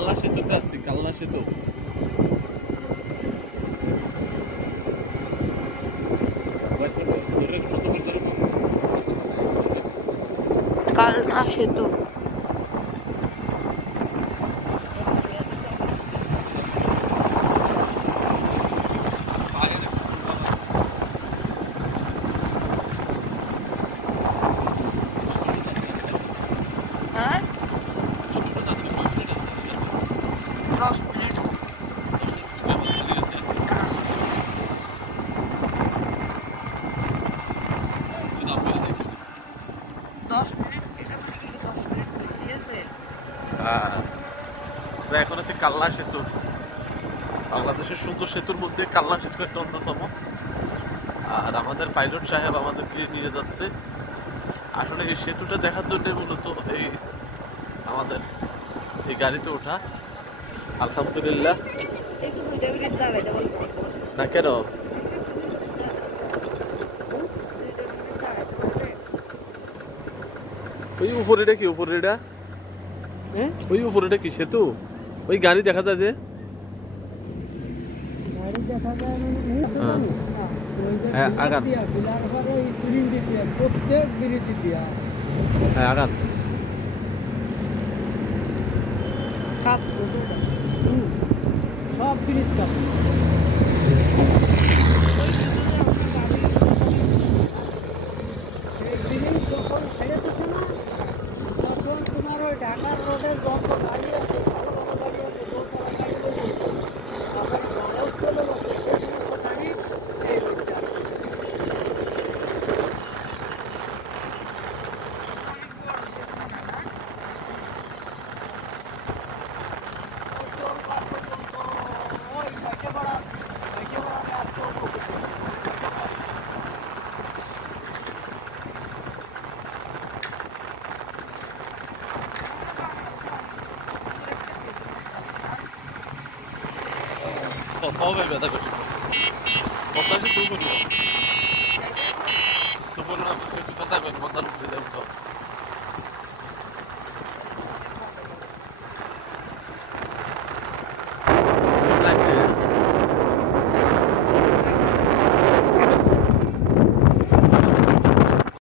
কালনা সেতুতে আছি, কালনা সেতু। কালনা সেতু। হ্যাঁ, 10 মিনিট। এখন আছে কালনা সেতু। বাংলাদেশের সুন্দর সেতুর মধ্যে কালনা সেতু একটা অন্যতম। আর আমাদের পাইলট সাহেব আমাদেরকে নিয়ে যাচ্ছে। আসলে এই সেতুটা দেখার জন্য মূলত এই আমাদের এই গাড়িতে ওঠা। আলহামদুলিল্লাহ। না কেন, ওই উপরেটা কি, উপরেটা ওই উপরেটা কি সেতু? ওই গাড়ি দেখা যায় যে, হ্যাঁ আগান, হ্যাঁ আগান। সব জিনিস যখন ছেড়েছে না, তখন তোমার ওই ঢাকার রোডে যত গাড়ি আছে, ভালো ভালো গাড়ি আছে, দোতলা গাড়ি বেরিয়েছে, আবার ভাড়াও চলে গেছে, সেই সমস্ত গাড়ি এই রোডটা হবে ব্যথা করছে, পদ্মা সেতু উপরে, উপরে কোথায় ব্যথা উঠতে দেয়।